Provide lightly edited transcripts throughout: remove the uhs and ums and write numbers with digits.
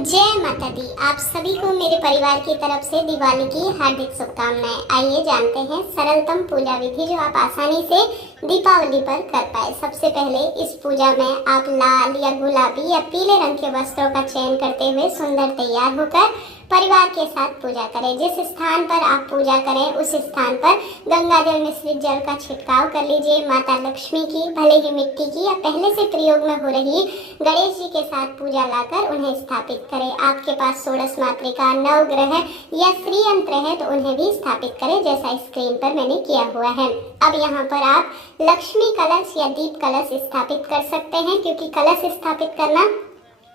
जय माता दी। आप सभी को मेरे परिवार की तरफ से दिवाली की हार्दिक शुभकामनाएं। आइए जानते हैं सरलतम पूजा विधि जो आप आसानी से दीपावली पर कर पाए। सबसे पहले इस पूजा में आप लाल या गुलाबी या पीले रंग के वस्त्रों का चयन करते हुए सुंदर तैयार होकर परिवार के साथ पूजा करें। जिस स्थान पर आप पूजा करें उस स्थान पर गंगा जल मिश्रित जल का छिड़काव कर लीजिए। माता लक्ष्मी की, भले ही मिट्टी की या पहले से प्रयोग में हो रही गणेश जी के साथ पूजा लाकर उन्हें स्थापित करें। आपके पास षोडश मातृका, नवग्रह या श्री यंत्र है तो उन्हें भी स्थापित करें, जैसा स्क्रीन पर मैंने किया हुआ है। अब यहाँ पर आप लक्ष्मी कलश या दीप कलश स्थापित कर सकते हैं, क्योंकि कलश स्थापित करना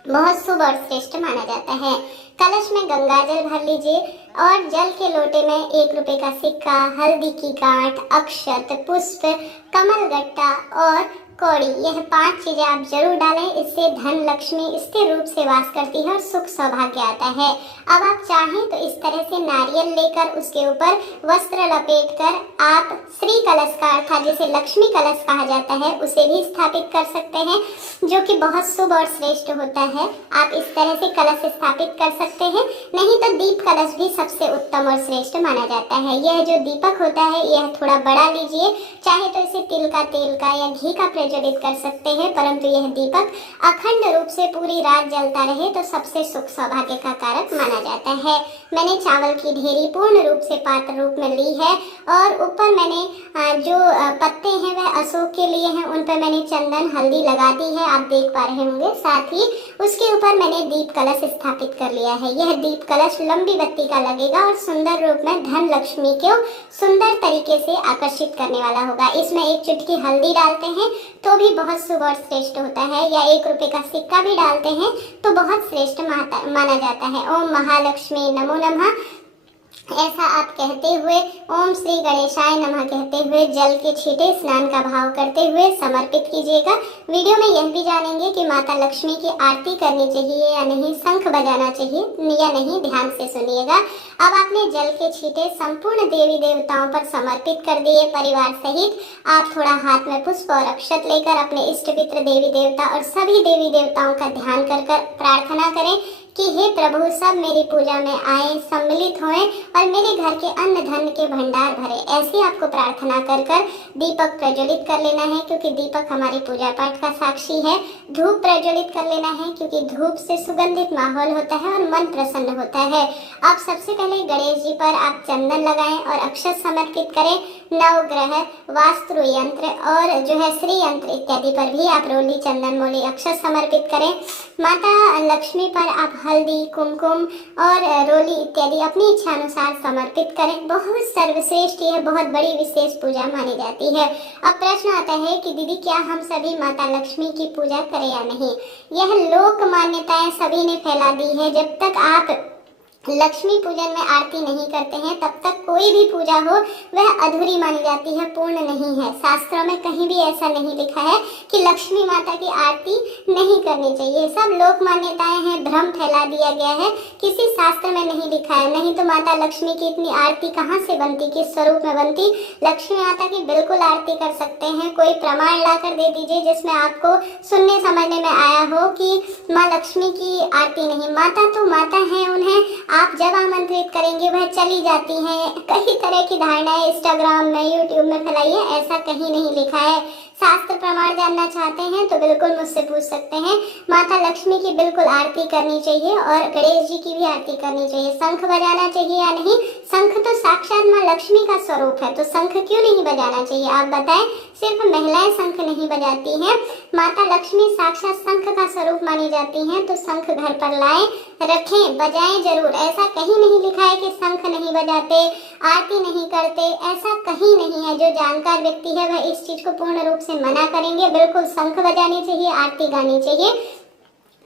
बहुत शुभ और श्रेष्ठ माना जाता है। कलश में गंगा जल भर लीजिए और जल के लोटे में 1 रुपए का सिक्का, हल्दी की गांठ, अक्षत, पुष्प, कमल गट्टा और कौड़ी, यह 5 चीजें आप जरूर डालें। इससे धन लक्ष्मी स्थिर रूप से वास करती है और सुख सौभाग्य आता है। अब आप चाहें तो इस तरह से नारियल लेकर उसके ऊपर वस्त्र लपेटकर आप श्री कलश का, अर्थात जिसे लक्ष्मी कलश कहा जाता है, उसे भी स्थापित कर सकते हैं, जो कि बहुत शुभ और श्रेष्ठ होता है। आप इस तरह से कलश स्थापित कर सकते हैं। नहीं तो दीप कलश भी सबसे उत्तम और श्रेष्ठ माना जाता है। यह जो दीपक होता है यह थोड़ा बड़ा लीजिए, चाहे तो इसे तिल का, तेल का या घी का प्रज्वलित कर सकते हैं, परंतु यह दीपक अखंड रूप से पूरी रात जलता रहे तो सबसे सुख सौभाग्य का कारक माना जाता है। मैंने चावल की ढेरी पूर्ण रूप से पात्र रूप में ली है और ऊपर मैंने जो पत्ते हैं वह अशोक के लिए हैं, उन पर मैंने चंदन हल्दी लगा दी है, आप देख पा रहे होंगे। साथ ही उसके ऊपर मैंने दीप कलश स्थापित कर लिया है। यह दीप कलश लंबी बत्ती का लगेगा और सुंदर रूप में धन लक्ष्मी को सुंदर तरीके से आकर्षित करने वाला होगा। इसमें 1 चुटकी हल्दी डालते हैं तो भी बहुत शुभ और श्रेष्ठ होता है, या 1 रुपए का सिक्का भी डालते हैं तो बहुत श्रेष्ठ माना जाता है। ओम महालक्ष्मी नमो नमः ऐसा आप कहते हुए, ओम श्री गणेशाय नमः कहते हुए जल के छींटे स्नान का भाव करते हुए समर्पित कीजिएगा। वीडियो में यह भी जानेंगे कि माता लक्ष्मी की आरती करनी चाहिए या नहीं, शंख बजाना चाहिए या नहीं, ध्यान से सुनिएगा। अब आपने जल के छींटे संपूर्ण देवी देवताओं पर समर्पित कर दिए। परिवार सहित आप थोड़ा हाथ में पुष्प और अक्षत लेकर अपने इष्ट मित्र देवी देवता और सभी देवी देवताओं का ध्यान कर प्रार्थना करें कि हे प्रभु, सब मेरी पूजा में आए, सम्मिलित होएं और मेरे घर के अन्न धन के भंडार भरे। ऐसी आपको प्रार्थना कर दीपक प्रज्वलित कर लेना है, क्योंकि दीपक हमारी पूजा पाठ का साक्षी है। धूप प्रज्वलित कर लेना है, क्योंकि धूप से सुगंधित माहौल होता है और मन प्रसन्न होता है। अब सबसे पहले गणेश जी पर आप चंदन लगाएं और अक्षत समर्पित करें। नवग्रह, वास्तु यंत्र और जो है श्री यंत्र इत्यादि पर भी आप रोली, चंदन, मोली, अक्षत समर्पित करें। माता लक्ष्मी पर आप हल्दी, कुमकुम और रोली इत्यादि अपनी इच्छा अनुसार समर्पित करें। बहुत सर्वश्रेष्ठ, यह बहुत बड़ी विशेष पूजा मानी जाती है। अब प्रश्न आता है कि दीदी क्या हम सभी माता लक्ष्मी की पूजा करें या नहीं। यह लोक मान्यताएं सभी ने फैला दी है। जब तक आप लक्ष्मी पूजन में आरती नहीं करते हैं तब तक कोई भी पूजा हो वह अधूरी मानी जाती है, पूर्ण नहीं है। शास्त्रों में कहीं भी ऐसा नहीं लिखा है कि लक्ष्मी माता की आरती नहीं करनी चाहिए। सब लोक मान्यताएं हैं, भ्रम फैला दिया गया है, किसी शास्त्र में नहीं लिखा है। नहीं तो माता लक्ष्मी की इतनी आरती कहाँ से बनती, किस स्वरूप में बनती। लक्ष्मी माता की बिल्कुल आरती कर सकते हैं। कोई प्रमाण लाकर दे दीजिए जिसमें आपको सुनने समझने में आया हो कि माँ लक्ष्मी की आरती नहीं। माता तो माता है, उन्हें आप जब आमंत्रित करेंगे वह चली जाती हैं। कई तरह की धारणाएं इंस्टाग्राम में, यूट्यूब में फैलाई है, ऐसा कहीं नहीं लिखा है। शास्त्र प्रमाण जानना चाहते हैं तो बिल्कुल मुझसे पूछ सकते हैं। माता लक्ष्मी की बिल्कुल आरती करनी चाहिए और गणेश जी की भी आरती करनी चाहिए। शंख बजाना चाहिए या नहीं, शंख तो साक्षात माँ लक्ष्मी का स्वरूप है, तो शंख क्यों नहीं बजाना चाहिए आप बताएं। सिर्फ महिलाएं शंख नहीं बजाती हैं, माता लक्ष्मी साक्षात शंख का स्वरूप मानी जाती हैं, तो शंख घर पर लाएं, रखें, बजाएं जरूर। ऐसा कहीं नहीं लिखा है कि शंख नहीं बजाते, आरती नहीं करते, ऐसा कहीं नहीं है। जो जानकार व्यक्ति है वह इस चीज को पूर्ण रूप से मना करेंगे। बिल्कुल शंख बजानी चाहिए, आरती गानी चाहिए,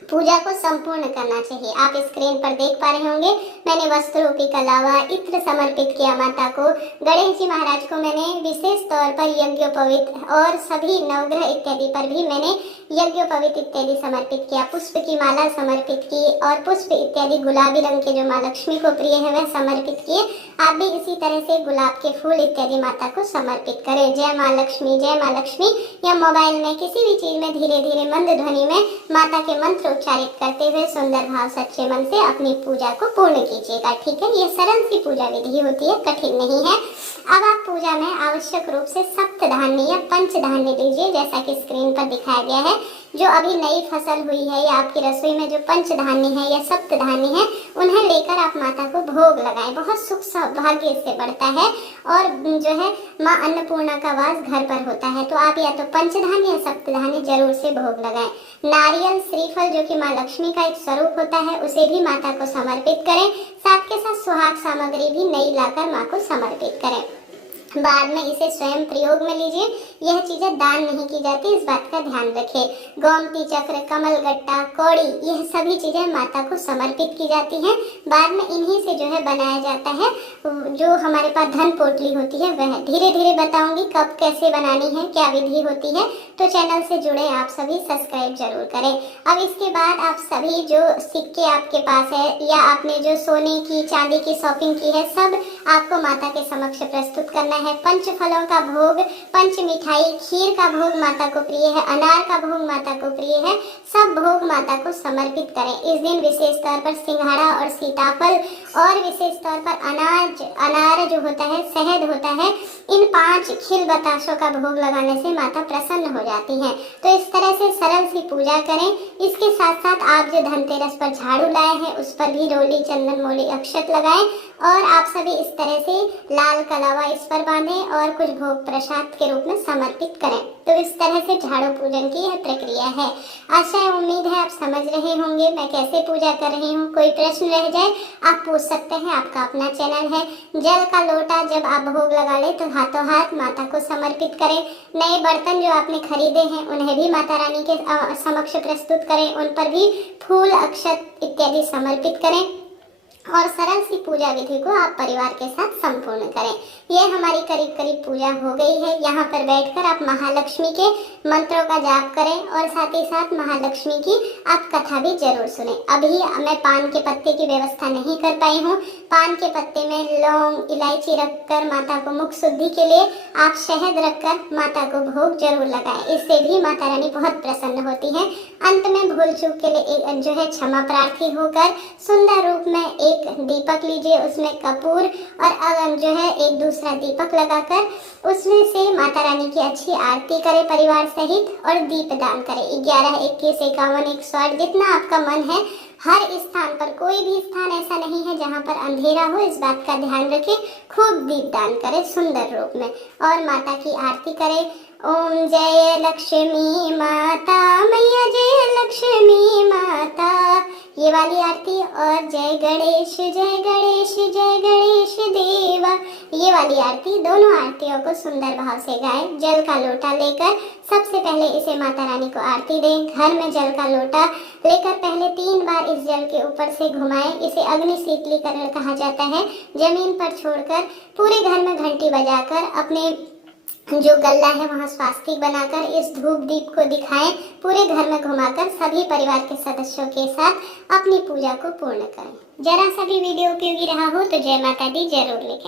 पूजा को संपूर्ण करना चाहिए। आप स्क्रीन पर देख पा रहे होंगे मैंने वस्त्र रूपी के अलावा इत्र समर्पित किया माता को। गणेश जी महाराज को मैंने विशेष तौर पर यज्ञोपवीत और सभी नवग्रह इत्यादि पर भी मैंने यज्ञोपवीत इत्यादि समर्पित किया। पुष्प की माला समर्पित की और पुष्प इत्यादि गुलाबी रंग के जो माँ लक्ष्मी को प्रिय है वह समर्पित किए। आप भी इसी तरह से गुलाब के फूल इत्यादि माता को समर्पित करें। जय माँ लक्ष्मी, जय माँ लक्ष्मी, या मोबाइल में किसी भी चीज में धीरे धीरे मंद ध्वनि में माता के मंत्र उच्चारित करते हुए सुंदर भाव सच्चे मन से अपनी पूजा को पूर्ण कीजिएगा। ठीक है, ये सरल सी पूजा विधि होती है, कठिन नहीं है। अब आप पूजा में आवश्यक रूप से सप्तधान्य या पंचधान्य लीजिए, जैसा कि स्क्रीन पर दिखाया गया है। जो अभी नई फसल हुई है या आपकी रसोई में जो पंचधान्य है या सप्तधान्य है, उन्हें लेकर आप माता को भोग लगाएं। बहुत सुख सौभाग्य इससे बढ़ता है और जो है माँ अन्नपूर्णा का वास घर पर होता है। तो आप या तो पंचधान्य या सप्तधान्य जरूर से भोग लगाएं। नारियल, श्रीफल जो कि माँ लक्ष्मी का एक स्वरूप होता है, उसे भी माता को समर्पित करें। साथ के साथ सुहाग सामग्री भी नई लाकर माँ को समर्पित करें। बाद में इसे स्वयं प्रयोग में लीजिए। यह चीजें दान नहीं की जाती, इस बात का ध्यान रखें। गोमती चक्र, कमल गट्टा, कौड़ी, यह सभी चीजें माता को समर्पित की जाती हैं। बाद में इन्हीं से जो है बनाया जाता है जो हमारे पास धन पोटली होती है वह। धीरे धीरे बताऊंगी कब कैसे बनानी है, क्या विधि होती है। तो चैनल से जुड़े आप सभी सब्सक्राइब जरूर करें। अब इसके बाद आप सभी जो सिक्के आपके पास है या आपने जो सोने की चांदी की शॉपिंग की है, सब आपको माता के समक्ष प्रस्तुत करना है। पंच फलों का भोग, पंच मिठाई, खीर का भोग माता को प्रिय है, अनार का भोग माता को प्रिय है, सब भोग माता को समर्पित करें। इस दिन विशेष तौर पर सिंघाड़ा और सीताफल और विशेष तौर पर अनार जो होता है, शहद होता है, इन 5 खिल बताशों का भोग लगाने से माता प्रसन्न हो जाती है। तो इस तरह से सरल सी पूजा करें। इसके साथ साथ आप जो धनतेरस पर झाड़ू लाए हैं उस पर भी रोली, चंदन, मोली, अक्षत लगाएं और आप सभी इस तरह से लाल कलावा इस पर बांधें और कुछ भोग प्रसाद के रूप में समर्पित करें। तो इस तरह से झाड़ू पूजन की यह प्रक्रिया है। आशा है, उम्मीद है आप समझ रहे होंगे मैं कैसे पूजा कर रही हूँ। कोई प्रश्न रह जाए आप पूछ सकते हैं, आपका अपना चैनल है। जल का लोटा जब आप भोग लगा ले तो हाथों हाथ माता को समर्पित करें। नए बर्तन जो आपने खरीदे हैं उन्हें भी माता रानी के समक्ष प्रस्तुत करें, उन पर भी फूल, अक्षत इत्यादि समर्पित करें और सरल सी पूजा विधि को आप परिवार के साथ संपूर्ण करें। यह हमारी करीब करीब पूजा हो गई है। यहाँ पर बैठकर आप महालक्ष्मी के मंत्रों का जाप करें और साथ ही साथ महालक्ष्मी की आप कथा भी जरूर सुने। अभी मैं पान के पत्ते की व्यवस्था नहीं कर पाई हूँ। पान के पत्ते में लौंग, इलायची रखकर माता को मुख शुद्धि के लिए आप शहद रखकर माता को भोग जरूर लगाएं। इससे भी माता रानी बहुत प्रसन्न होती है। अंत में भूल चूक के लिए जो है क्षमा प्रार्थी होकर सुंदर रूप में एक दीपक लीजिए, उसमें कपूर और जो है एक दूसरा दीपक लगाकर उसमें से माता रानी की अच्छी आरती करें परिवार सहित और दीप दान करें। 11, 21, 51, 108 जितना आपका मन है। हर स्थान पर, कोई भी स्थान ऐसा नहीं है जहाँ पर अंधेरा हो, इस बात का ध्यान रखें। खूब दीप दान करें सुंदर रूप में और माता की आरती करें। ओम जय लक्ष्मी माता, मैया जय लक्ष्मी माता, ये वाली आरती। और जय गणेश, जय गणेश, जय गणेश देवा, ये वाली आरती। दोनों आरतियों को सुंदर भाव से गाएं। जल का लोटा लेकर सबसे पहले इसे माता रानी को आरती दें। घर में जल का लोटा लेकर पहले 3 बार इस जल के ऊपर से घुमाएं। इसे अग्नि शीतलीकरण कहा जाता है। जमीन पर छोड़कर पूरे घर में घंटी बजाकर अपने जो गल्ला है वहाँ स्वास्तिक बनाकर इस धूप दीप को दिखाएं। पूरे घर में घुमाकर सभी परिवार के सदस्यों के साथ अपनी पूजा को पूर्ण करें। जरा सा भी वीडियो उपयोगी रहा हो तो जय माता दी जरूर लिखें।